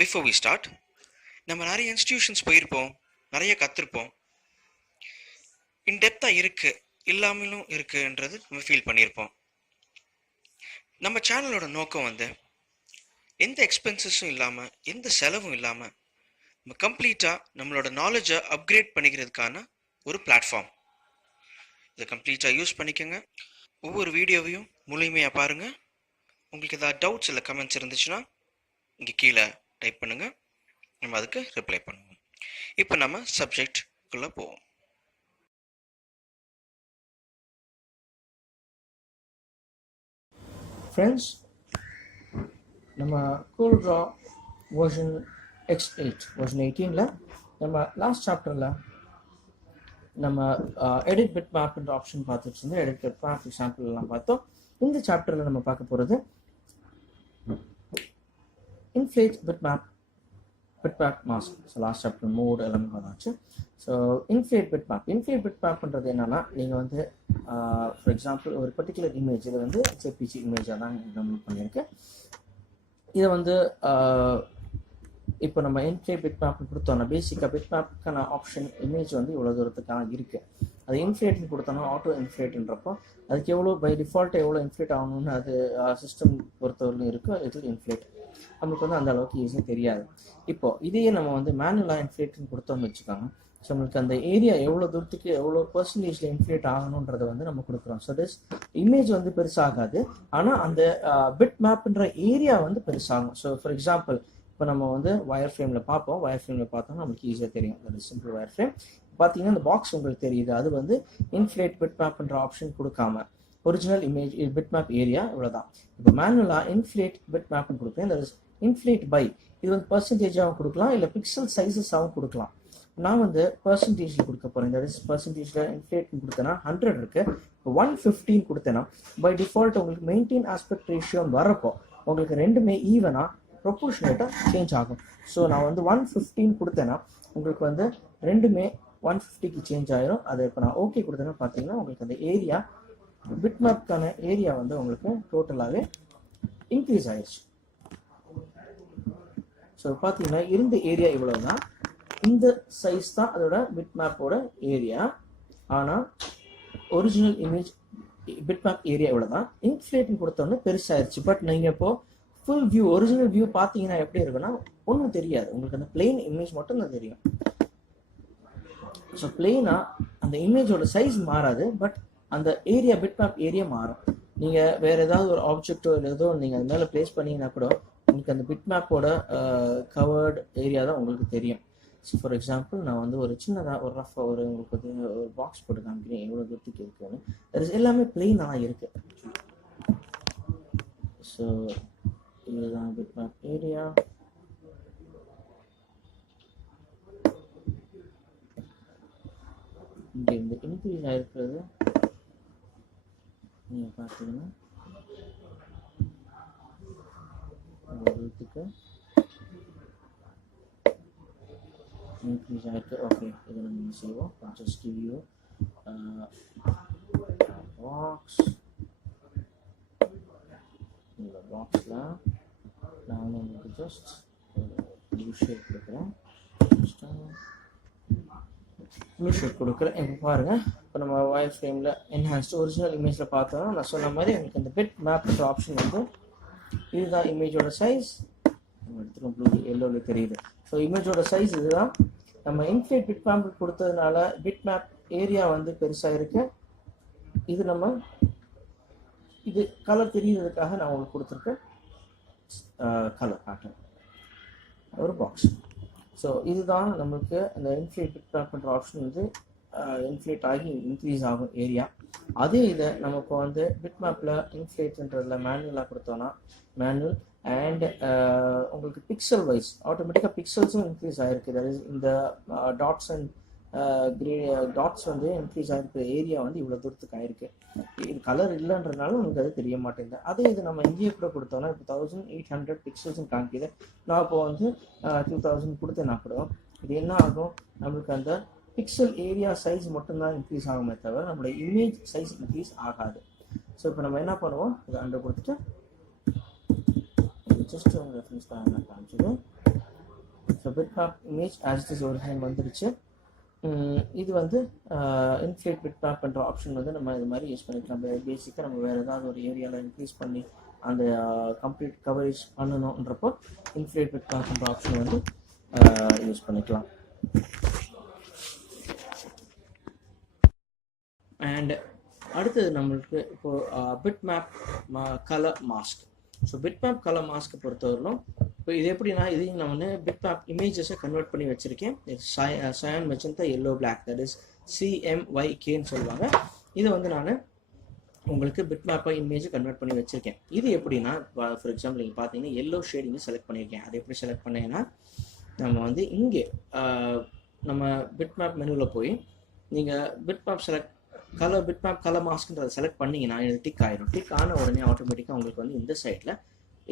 Before we start, நம்ம நிறைய institutions போயிருப்போம், நிறைய கற்றுருப்போம். இன்டெப்த்தாக இருக்குது இல்லாமலும் இருக்குன்றது நம்ம ஃபீல் பண்ணியிருப்போம். நம்ம சேனலோட நோக்கம் எந்த எக்ஸ்பென்சஸும் இல்லாமல், எந்த செலவும் இல்லாமல் நம்ம கம்ப்ளீட்டாக நம்மளோட நாலேஜை அப்கிரேட் பண்ணிக்கிறதுக்கான ஒரு பிளாட்ஃபார்ம். இதை கம்ப்ளீட்டாக யூஸ் பண்ணிக்கோங்க. ஒவ்வொரு வீடியோவையும் முழுமையாக பாருங்கள். உங்களுக்கு ஏதாவது டவுட்ஸ் இல்லை கமெண்ட்ஸ் இருந்துச்சுன்னா இங்கே கீழே டைப் பண்ணுங்கள், நம்ம அதுக்கு ரிப்ளை பண்ணுவோம். இப்போ நம்ம சப்ஜெக்ட்குள்ளே போவோம். Friends, நம்ம Corel Draw version X8 version 18ல நம்ம லாஸ்ட் சாப்டரில் நம்ம எடிட் பிட் மேப்ன்ற ஆப்ஷன் பார்த்துட்டு இருந்தோம். எடிட் பிட் மேப் எக்ஸாம்பிள் எல்லாம் பார்த்தோம். இந்த சாப்டரில் நம்ம பார்க்க போகிறது inflate bitmap mask. So last chapter mode எல்லாமே பார்த்தாச்சு. ஸோ இன்ஃப்ளேட் பிட் மேப்ன்றது என்னன்னா, நீங்கள் ஃபார் எக்ஸாம்பிள் ஒரு பர்டிகுலர் இமேஜ், இது ஜேபிஜி இமேஜாக தான் டவுன்லோட் பண்ணியிருக்கேன். இதை இப்போ நம்ம இன்ஃப்ளேட் பிட் மேப் கொடுத்தோம்னா, பேசிக்காக பிட் மேப்புக்கான ஆப்ஷன் இமேஜ் இவ்வளோ தூரத்துக்கான இருக்குது. அது இன்ஃப்ளேட்னு கொடுத்தோம்னா ஆட்டோ இன்ஃப்ளேட்ன்றப்போ அதுக்கு எவ்வளோ பை டிஃபால்ட்டாக எவ்வளோ இன்ஃப்ளேட் ஆகணும்னு அது சிஸ்டம் பொறுத்தவரையிலும் இருக்கோ இது இன்ஃப்ளேட். நம்மளுக்கு அந்த அளவுக்கு ஈஸியாக தெரியாது. இப்போது இதையே நம்ம மேனுவலாக இன்ஃப்ளேட்னு கொடுத்தோம்னு வச்சுக்கோங்க. ஸோ நம்மளுக்கு அந்த ஏரியா எவ்வளோ தூரத்துக்கு எவ்வளோ பர்சன்டேஜில் இன்ஃப்ளேட் ஆகணுன்றதை நம்ம கொடுக்குறோம். ஸோ திஸ் இமேஜ் பெருசாகாது, ஆனால் அந்த பிட் மேப்ன்ற ஏரியா பெருசாகும். ஸோ ஃபார் எக்ஸாம்பிள் இப்போ நம்ம வயர் ஃப்ரேமில் பார்ப்போம். வயர் ஃப்ரேமில் பார்த்தோம்னா நம்மளுக்கு ஈஸியாக தெரியும். அது சிம்பிள் வயர் ஃப்ரேம். பார்த்தீங்கன்னா அந்த பாக்ஸ் உங்களுக்கு தெரியுது. அது இன்ஃப்ளேட் பிட் மேப்ன்ற ஆப்ஷன் கொடுக்காம original image bitmap area இவ்வளோதான். இப்போ மேனுவலாக இன்ஃப்ளேட் பிட் மேப்னு கொடுக்குறேன். That is inflate by. இது பர்சன்டேஜாகவும் கொடுக்கலாம், இல்லை பிக்சல் சைஸஸாகவும் கொடுக்கலாம். நான் பர்சன்டேஜில் கொடுக்க போகிறேன். தட் இஸ் பர்சன்டேஜில் இன்ஃப்ளேட்னு கொடுத்தேன்னா 100 இருக்குது. இப்போ 115 கொடுத்தேன்னா பை டிஃபால்ட் உங்களுக்கு மெயின்டைன் ஆஸ்பெக்ட் ரேஷியோன்னு வரப்போ உங்களுக்கு ரெண்டுமே ஈவனாக ப்ரொபோர்ஷனேட்டாக சேஞ்ச் ஆகும். ஸோ நான் 115 கொடுத்தேன்னா உங்களுக்கு ரெண்டுமே 150க்கு சேஞ்ச் ஆயிரும். அதை இப்போ நான் ஓகே கொடுத்தேன்னா பார்த்தீங்கன்னா உங்களுக்கு அந்த ஏரியா பிட் மேப்க்கான ஏரியா உங்களுக்கு டோட்டலாகவே இன்க்ரீஸ் ஆயிடுச்சு. ஸோ பார்த்தீங்கன்னா இருந்த ஏரியா இவ்வளவு தான். இந்த சைஸ் தான் அதோட பிட் மேப்போட ஏரியா. ஆனால் original image bitmap area இவ்வளோ தான். இன்ஃப்ளேட்னு கொடுத்தோன்னே பெருசாயிருச்சு. பட் நீங்கள் இப்போ ஃபுல் வியூ ஒரிஜினல் வியூ பார்த்தீங்கன்னா எப்படி இருக்குன்னா ஒன்றும் தெரியாது. உங்களுக்கு அந்த பிளெயின் இமேஜ் மட்டும் தான் தெரியும். ஸோ பிளெயினாக அந்த இமேஜோட சைஸ் மாறாது, பட் அந்த ஏரியா பிட் மேப் ஏரியா மாறும். நீங்கள் வேறு ஏதாவது ஒரு ஆப்ஜெக்டோ இல்லை ஏதோ நீங்கள் அது மேலே பிளேஸ் பண்ணிங்கன்னா கூட உங்களுக்கு அந்த பிட் மேப்போட கவர்டு ஏரியா தான் உங்களுக்கு தெரியும். ஸோ ஃபார் எக்ஸாம்பிள் நான் ஒரு சின்னதாக ஒரு ரஃபாக உங்களுக்கு ஒரு பாக்ஸ் போட்டு காமிக்கிறேன் எவ்வளோ தூரத்துக்கு இருக்குன்னு. அது எல்லாமே பிளெயினாக தான் இருக்குது. ஸோ இதுதான் பிட் மேப் ஏரியா. இங்கே இன்க்ரீஸ் ஆகிருக்கிறது நீங்கள் பார்த்தீங்கன்னா தூரத்துக்கு இன்க்ரீஸ் ஆகிருக்கு. ஓகே, இதை நம்ம செய்வோம். Just give you box. இந்த பாக்ஸில் நான் உங்களுக்கு ஜஸ்ட் ப்ளூ ஷேட் கொடுக்குறேன். இப்போ பாருங்கள். இப்போ நம்ம வயர் ஃப்ரேமில் என்ஹான்ஸ்டு ஒரிஜினல் இமேஜில் பார்த்தோம்னா நான் சொன்ன மாதிரி உங்களுக்கு இந்த பிட் மேப்ன்ற ஆப்ஷன் இதுதான் இமேஜோட சைஸ். எடுத்துக்கோம், ப்ளூ எல்லோவில் தெரியுது. ஸோ இமேஜோட சைஸ் இதுதான். நம்ம இன்ஃப்ளேட் பிட் மேப் கொடுத்ததுனால பிட் மேப் ஏரியா பெருசாக இருக்கு. இது இது கலர் தெரியுறதுக்காக நான் உங்களுக்கு கொடுத்துருக்கேன் கலர் பேட்டர்ன் ஒரு பாக்ஸ். ஸோ இதுதான் நம்மளுக்கு அந்த இன்ஃப்ளேட் பிட் மேப்ன்ற ஆப்ஷன் இன்ஃப்ளேட் ஆகி இன்க்ரீஸ் ஆகும் ஏரியா. அதே இதை நமக்கு பிட் மேப்பில் இன்ஃப்ளேட்ன்றதில் மேனுவலாக கொடுத்தோன்னா மேனுவல் அண்ட் உங்களுக்கு பிக்சல் வைஸ் ஆட்டோமேட்டிக்காக பிக்சல்ஸும் இன்க்ரீஸ் ஆகிருக்கு. தட் இஸ் இந்த டாட்ஸ் அண்ட் டாட்ஸ் இன்க்ரீஸ் ஆகிருக்கிற ஏரியா இவ்வளோ தூரத்துக்கு ஆயிருக்கு. இது கலர் இல்லைன்றதுனால உங்களுக்கு அது தெரிய மாட்டேங்குது. அதே இது நம்ம இங்கேயே கூட கொடுத்தோம்னா இப்போ 1800 பிக்சல்ஸ்ன்னு காமிக்குது. நான் இப்போ 2000 கொடுத்தேன்னா கூட இது என்ன ஆகும், நம்மளுக்கு அந்த பிக்சல் ஏரியா சைஸ் மட்டும்தான் இன்க்ரீஸ் ஆகுமே தவிர நம்மளோட இமேஜ் சைஸ் இன்க்ரீஸ் ஆகாது. ஸோ இப்போ நம்ம என்ன பண்ணுவோம், இதை அண்டர் கொடுத்துட்டு ஜஸ்ட் ரெஃபரன்ஸ் தான் காமிச்சிடும். So bitmap image as it is original வந்துடுச்சு. இது வந்து இன்ஃப்ளேட் பிட்மேப் என்ற ஆப்ஷன் வந்து நம்ம இது மாதிரி யூஸ் பண்ணிக்கலாம். பேசிக்காக நம்ம வேறு ஏதாவது ஒரு ஏரியாவில் இன்க்ரீஸ் பண்ணி அந்த கம்ப்ளீட் கவரேஜ் பண்ணணுன்றப்போ இன்ஃப்ளேட் பிட்மேப் என்ற ஆப்ஷன் வந்து யூஸ் பண்ணிக்கலாம். அண்ட் அடுத்தது நம்மளுக்கு இப்போது bitmap colour mask. So bitmap colour மாஸ்க்கை பொறுத்தவரையிலும் இப்போ இது எப்படின்னா, இதையும் நான் வந்து பிட்மேப் இமேஜஸை கன்வெர்ட் பண்ணி வச்சுருக்கேன். Cyan magenta yellow black, that is CMYKன்னு சொல்லுவாங்க. இதை வந்து நான் உங்களுக்கு பிட்மேப்பை இமேஜை கன்வெர்ட் பண்ணி வச்சுருக்கேன். இது எப்படின்னா, ஃபார் எக்ஸாம்பிள் நீங்கள் பார்த்தீங்கன்னா எல்லோ ஷேடிங்கை செலக்ட் பண்ணியிருக்கேன். அது எப்படி செலக்ட் பண்ணேன்னா, நம்ம வந்து இங்கே நம்ம பிட்மேப் மெனுவில் போய் நீங்கள் பிட்மேப் பிட்மேப் கலர் மாஸ்க்ன்றதை செலக்ட் பண்ணிங்கன்னா இது டிக் ஆயிடும். டிக் ஆன உடனே ஆட்டோமேட்டிக்காக உங்களுக்கு வந்து இந்த சைடில்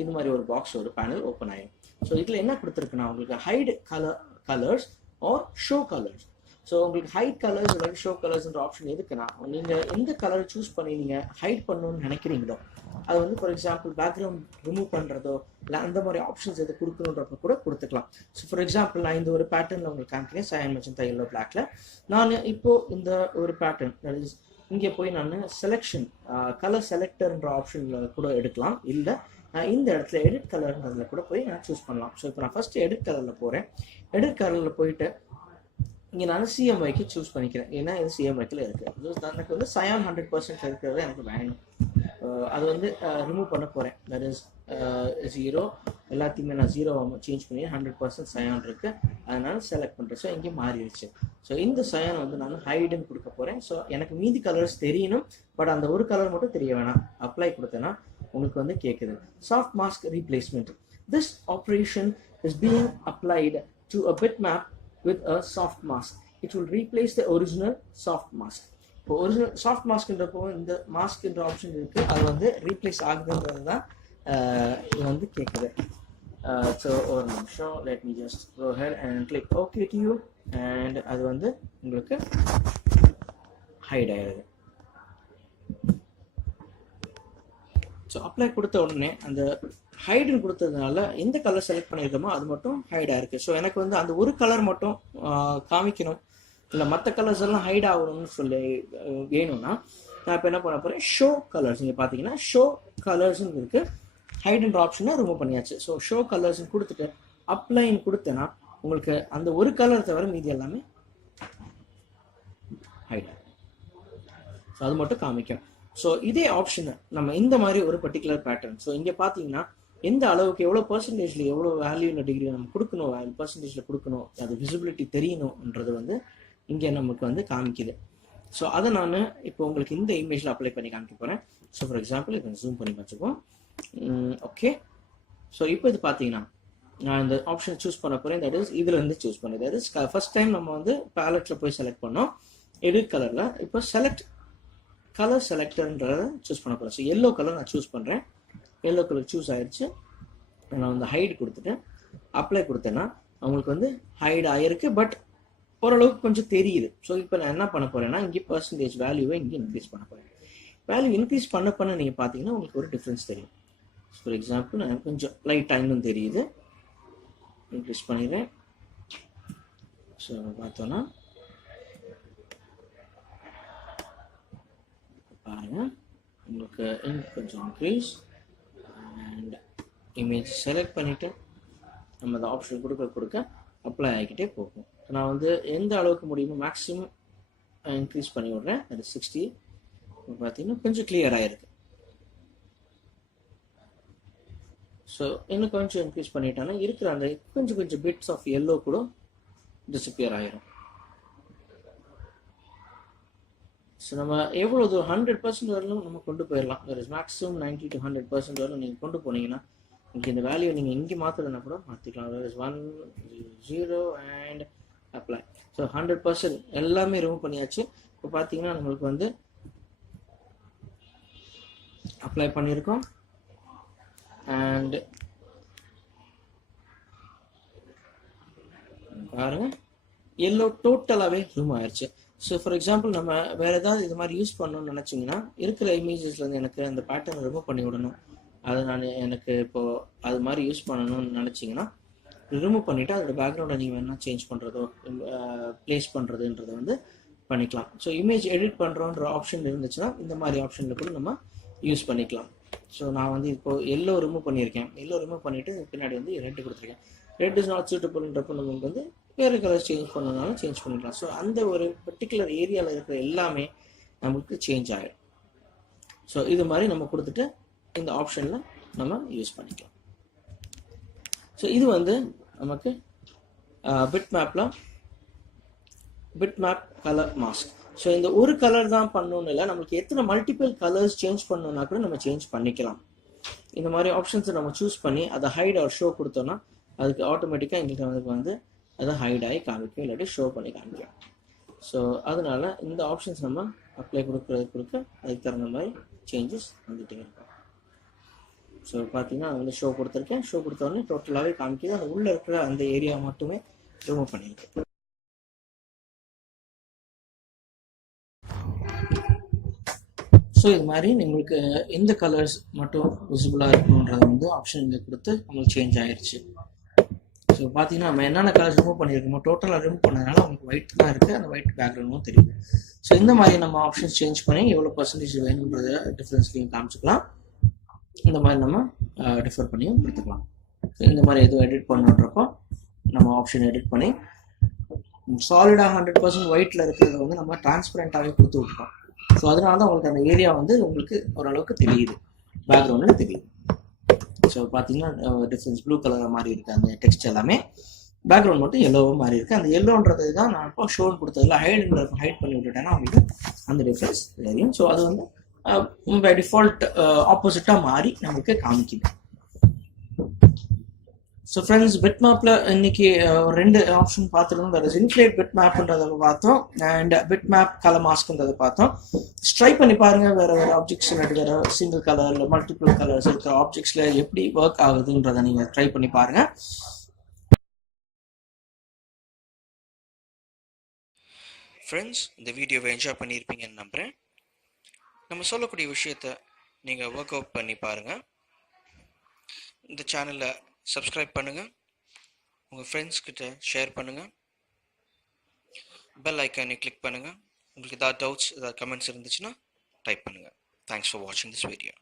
இது மாதிரி ஒரு பாக்ஸ், ஒரு பேனல் ஓப்பன் ஆயிடும். ஸோ இதில் என்ன கொடுத்துருக்குன்னா, உங்களுக்கு hide colours or show colours. So உங்களுக்கு ஹைட் கலர்ஸ் இல்லை ஷோ கலர்ஸ்ன்ற ஆப்ஷன் எதுக்குன்னா, நீங்கள் எந்த கலரை சூஸ் பண்ணி நீங்கள் ஹைட் பண்ணணும்னு நினைக்கிறீங்களோ அது வந்து ஃபார் எக்ஸாம்பிள் பேக்ரவுண்ட் ரிமூவ் பண்ணுறதோ இல்லை அந்த மாதிரி ஆப்ஷன்ஸ் எது கொடுக்கணுன்றப்ப கூட கொடுத்துக்கலாம். ஸோ ஃபார் எக்ஸாம்பிள் நான் இந்த ஒரு பேட்டர்னில் உங்களுக்கு காமிக்கிறேன், சயான் மெஜந்தா எல்லோ பிளாக்ல. நான் இப்போது இந்த ஒரு பேட்டர்ன் இங்கே போய் நான் செலெக்ஷன் கலர் செலக்டர்ன்ற ஆப்ஷனில் கூட எடுக்கலாம். இல்லை இந்த இடத்துல எடிட் கலர்ன்றதுல கூட போய் நான் சூஸ் பண்ணலாம். ஸோ இப்போ நான் ஃபஸ்ட்டு எடிட் கலரில் போகிறேன். எடிட் கலரில் போயிட்டு இங்கே நான் CMYக்கு சூஸ் பண்ணிக்கிறேன். ஏன்னா இது CMYக்கில் இருக்குது. எனக்கு வந்து சயான் 100% இருக்கிறது எனக்கு வேணும். அது வந்து ரிமூவ் பண்ண போகிறேன். தட் இஸ் 0 எல்லாத்தையுமே நான் 0 சேஞ்ச் பண்ணி 100% சயான் இருக்குது. அதனால் செலக்ட் பண்ணுறேன். ஸோ இங்கே மாறிடுச்சு. ஸோ இந்த சயான் வந்து நான் ஹைடுன்னு கொடுக்க போகிறேன். ஸோ எனக்கு மீதி கலர்ஸ் தெரியணும், பட் அந்த ஒரு கலர் மட்டும் தெரிய வேணாம். அப்ளை கொடுத்தேன்னா உங்களுக்கு வந்து கேட்குது soft mask replacement. This operation is being applied to a bitmap with a soft mask. It will replace the original soft mask. இப்போ ஒரிஜினல் சாஃப்ட் மாஸ்க்ன்றப்போ இந்த மாஸ்க்ன்ற ஆப்ஷன் இருக்குது, அது வந்து ரீப்ளேஸ் ஆகுதுன்றது தான் இது வந்து கேட்குது. ஸோ ஒரு நிமிஷம், let me just go ahead and click OK to you, and அது வந்து உங்களுக்கு ஹைட் ஆயிடுது. ஸோ அப்ளை கொடுத்த உடனே அந்த ஹைடுன்னு கொடுத்ததுனால எந்த கலர் செலக்ட் பண்ணியிருக்கோமோ அது மட்டும் ஹைடாக இருக்குது. ஸோ எனக்கு வந்து அந்த ஒரு கலர் மட்டும் காமிக்கணும், இல்லை மற்ற கலர்ஸ் எல்லாம் ஹைட் ஆகணும்னு சொல்லி வேணும்னா நான் இப்போ என்ன பண்ண போகிறேன், ஷோ கலர்ஸ். நீங்கள் பார்த்தீங்கன்னா ஷோ கலர்ஸ்ன்னு இருக்குது, ஹைடுன்ற ஆப்ஷனை ரிமூவ் பண்ணியாச்சு. ஸோ ஷோ கலர்ஸ்ன்னு கொடுத்துட்டு அப்ளைன்னு கொடுத்தேன்னா உங்களுக்கு அந்த ஒரு கலர் தவிர மீதி எல்லாமே ஹைட் ஆகும். ஸோ அது மட்டும் காமிக்கும். ஸோ இதே ஆப்ஷனை நம்ம இந்த மாதிரி ஒரு பர்டிகுலர் பேட்டர்ன், ஸோ இங்கே பார்த்தீங்கன்னா எந்த அளவுக்கு எவ்வளோ பர்சன்டேஜில் எவ்வளோ வேல்யூ இல்லை டிகிரி நம்ம கொடுக்கணும், பர்சன்டேஜில் கொடுக்கணும், அது விசிபிலிட்டி தெரியணுன்றது வந்து இங்கே நமக்கு வந்து காமிக்குது. ஸோ அதை நான் இப்போ உங்களுக்கு இந்த இமேஜில் அப்ளை பண்ணி காமிக்க போகிறேன். ஸோ ஃபார் எக்ஸாம்பிள் இதை ஜூம் பண்ணி வச்சுப்போம். ஓகே, ஸோ இப்போ இது பார்த்தீங்கன்னா நான் இந்த ஆப்ஷன் சூஸ் பண்ண போகிறேன். தட் இஸ் இதுலேருந்து சூஸ் பண்ணது. தட் இஸ் ஃபர்ஸ்ட் டைம் நம்ம வந்து பேலட்டில் போய் செலக்ட் பண்ணோம் எடிட் கலரில். இப்போ செலக்ட் கலர் செலக்டர்ன்றதை சூஸ் பண்ண போகிறேன். ஸோ எல்லோ கலர் நான் சூஸ் பண்ணுறேன். எல்லோ கலர் சூஸ் ஆயிடுச்சு. நான் வந்து ஹைட் கொடுத்துட்டு அப்ளை கொடுத்தேன்னா அவங்களுக்கு வந்து ஹைட் ஆகிருக்கு, பட் ஓரளவுக்கு கொஞ்சம் தெரியுது. ஸோ இப்போ நான் என்ன பண்ண போகிறேன்னா இங்கே பர்சன்டேஜ் வேல்யூவை இங்கே இன்க்ரீஸ் பண்ண போகிறேன். வேல்யூ இன்க்ரீஸ் பண்ண நீங்கள் பார்த்தீங்கன்னா உங்களுக்கு ஒரு டிஃப்ரென்ஸ் தெரியும். ஃபார் எக்ஸாம்பிள் நான் கொஞ்சம் லைட்டாக இன்னும் தெரியுது, இன்க்ரீஸ் பண்ணிடுறேன். ஸோ பார்த்தோன்னா பாருங்க, உங்களுக்கு கொஞ்சம் இன்க்ரீஸ் அண்ட் இமேஜ் செலக்ட் பண்ணிவிட்டு நம்ம அந்த ஆப்ஷன் கொடுக்க அப்ளை ஆகிக்கிட்டே போகும். நான் வந்து எந்த அளவுக்கு முடியுமோ மேக்ஸிமம் இன்க்ரீஸ் பண்ணி விட்றேன். அது 60 பார்த்தீங்கன்னா கொஞ்சம் கிளியர் ஆகிருக்கு. ஸோ இன்னும் கொஞ்சம் இன்க்ரீஸ் பண்ணிட்டோன்னா இருக்கிற அந்த கொஞ்சம் பிட்ஸ் ஆஃப் எல்லோ கூட டிஸப்பியர் ஆகிரும். ஸோ நம்ம எவ்வளோ 100% வரலும் நம்ம கொண்டு போயிடலாம். ஒரு மேக்ஸிமம் 90 to 100% வரலும் நீங்கள் கொண்டு போனீங்கன்னா உங்களுக்கு இந்த வேல்யூ நீங்கள் இங்கே மாற்றுறதுனா கூட மாற்றிக்கலாம். 1 0 அண்ட் அப்ளை. ஸோ 100% எல்லாமே ரிமூவ் பண்ணியாச்சு. இப்போ பார்த்தீங்கன்னா நம்மளுக்கு வந்து அப்ளை பண்ணியிருக்கோம் அண்ட் பாருங்க எல்லோ டோட்டலாகவே ரிமூவ் ஆயிடுச்சு. ஸோ ஃபார் எக்ஸாம்பிள் நம்ம வேறு ஏதாவது இது மாதிரி யூஸ் பண்ணணும்னு நினச்சிங்கன்னா இருக்கிற இமேஜஸ்லேருந்து எனக்கு அந்த பேட்டர்னை ரிமூவ் பண்ணி விடணும், அது எனக்கு இப்போது அது மாதிரி யூஸ் பண்ணணும்னு நினச்சிங்கன்னா ரிமூவ் பண்ணிவிட்டு அதோட பேக்ரவுண்டை நீங்கள் என்ன சேஞ்ச் பண்ணுறதோ ப்ளேஸ் பண்ணுறதுன்றதை வந்து பண்ணிக்கலாம். ஸோ இமேஜ் எடிட் பண்ணுறோன்ற ஆப்ஷன் இருந்துச்சுன்னா இந்த மாதிரி ஆப்ஷனில் கூட நம்ம யூஸ் பண்ணிக்கலாம். ஸோ நான் வந்து இப்போது எல்லோ ரிமூவ் பண்ணியிருக்கேன். எல்லோ ரிமூவ் பண்ணிவிட்டு பின்னாடி வந்து ரெட்டு கொடுத்துருக்கேன். ரெட் இஸ் நாட் சூட்டபுள்ன்றப்போ நமக்கு வந்து வேறு கலர் சேஞ்ச் பண்ணனாலும் சேஞ்ச் பண்ணிக்கலாம். ஸோ அந்த ஒரு பர்டிகுலர் ஏரியாவில் இருக்கிற எல்லாமே நமக்கு சேஞ்ச் ஆகிடும். ஸோ இது மாதிரி நம்ம கொடுத்துட்டு இந்த ஆப்ஷனில் நம்ம யூஸ் பண்ணிக்கலாம். ஸோ இது வந்து நமக்கு bit map colour mask. So இந்த ஒரு கலர் தான் பண்ணணும்னு இல்லை, நம்மளுக்கு எத்தனை மல்டிபிள் கலர்ஸ் சேஞ்ச் பண்ணணும்னா கூட நம்ம சேஞ்ச் பண்ணிக்கலாம். இந்த மாதிரி ஆப்ஷன்ஸை நம்ம சூஸ் பண்ணி அதை ஹைட் ஆர் ஷோ கொடுத்தோன்னா அதுக்கு ஆட்டோமேட்டிக்காக எங்களுக்கு வந்து அதை ஹைட் ஆகி காமிக்கும், இல்லாட்டி ஷோ பண்ணி காமிக்கும். ஸோ அதனால இந்த ஆப்ஷன்ஸ் நம்ம அப்ளை கொடுக்க அதுக்கு தகுந்த மாதிரி சேஞ்சஸ் வந்துட்டே இருக்கும். ஸோ பார்த்தீங்கன்னா வந்து ஷோ கொடுத்துருக்கேன். ஷோ கொடுத்தோடனே டோட்டலாகவே காமிக்குது. அது உள்ளே இருக்கிற அந்த ஏரியா மட்டுமே ரிமூவ் பண்ணியிருக்கேன். ஸோ இது மாதிரி உங்களுக்கு எந்த கலர்ஸ் மட்டும் விசிபிளாக இருக்கணுன்றதை வந்து ஆப்ஷன் இங்கே கொடுத்து உங்களுக்கு சேஞ்ச் ஆயிடுச்சு. ஸோ பார்த்தீங்கன்னா நம்ம என்னென்ன கலர்ஸ் ரிமூவ் பண்ணியிருக்கோமோ டோட்டலாக ரிமூவ் பண்ணதுனால உங்களுக்கு ஒயிட் தான் இருக்குது, அந்த ஒயிட் பேக்ரவுண்டும் தெரியுது. ஸோ இந்த மாதிரி நம்ம ஆப்ஷன்ஸ் சேஞ்ச் பண்ணி எவ்வளோ பர்சன்டேஜ் வேணுன்றத டிஃப்ரென்ஸ்லையும் காமிச்சிக்கலாம். இந்த மாதிரி நம்ம டிஃபர் பண்ணியும் கொடுத்துக்கலாம். ஸோ இந்த மாதிரி எதுவும் எடிட் பண்ணுன்றப்போ நம்ம ஆப்ஷன் எடிட் பண்ணி சாலிடாக 100% ஒயிட்டில் இருக்கிறத வந்து நம்ம டிரான்ஸ்பரண்ட்டாகவே கொடுத்து விட்டுருக்கோம். ஸோ அதனால தான் உங்களுக்கு அந்த ஏரியா வந்து உங்களுக்கு ஓரளவுக்கு தெரியுது, பேக்ரவுண்டில் தெரியுது. ஸோ பார்த்தீங்கன்னா டிஃப்ரென்ஸ் ப்ளூ கலராக மாறி இருக்குது அந்த டெக்ஸ்ட் எல்லாமே, பேக்ரவுண்ட் மட்டும் எல்லோவும் மாறி இருக்குது. அந்த எல்லோன்றது தான் நான் இப்போ ஷோன் கொடுத்ததில்ல, ஹைட் பண்ணி விட்டுட்டேன்னா உங்களுக்கு அந்த டிஃப்ரென்ஸ் தெரியும். ஸோ அது வந்து பை டிஃபால்ட் ஆப்போசிட்டாக மாறி நமக்கு காமிக்குது. ஸோ ஃப்ரெண்ட்ஸ், பிட் மேப்பில் இன்னைக்கு ரெண்டு ஆப்ஷன் பார்த்துருந்தோம். தட் இஸ் இன்ஃப்ளேட் பிட் மேப்ன்றதை பார்த்தோம் அண்ட் பிட் மேப் கலர் மாஸ்க்ன்றதை பார்த்தோம். ட்ரை பண்ணி பாருங்கள், வேறு ஆப்ஜெக்ட்ஸ் இல்லாட்டி வேறு சிங்கிள் கலர் இல்லை மல்டிபிள் கலர்ஸ் இருக்கிற ஆப்ஜெக்ட்ஸில் எப்படி ஒர்க் ஆகுதுன்றதை நீங்கள் ட்ரை பண்ணி பாருங்கள். ஃப்ரெண்ட்ஸ், இந்த வீடியோவை என்ஜாய் பண்ணியிருப்பீங்கன்னு நம்புகிறேன். நம்ம சொல்லக்கூடிய விஷயத்த நீங்கள் ஒர்க் அவுட் பண்ணி பாருங்கள். இந்த சேனலை சப்ஸ்கிரைப் பண்ணுங்கள், உங்கள் ஃப்ரெண்ட்ஸ் கிட்ட ஷேர் பண்ணுங்கள், பெல் ஐக்கானை கிளிக் பண்ணுங்கள். உங்களுக்கு ஏதாவது டவுட்ஸ், ஏதாவது கமெண்ட்ஸ் இருந்துச்சுன்னா டைப் பண்ணுங்கள். தேங்க்ஸ் ஃபார் வாட்சிங் திஸ் வீடியோ.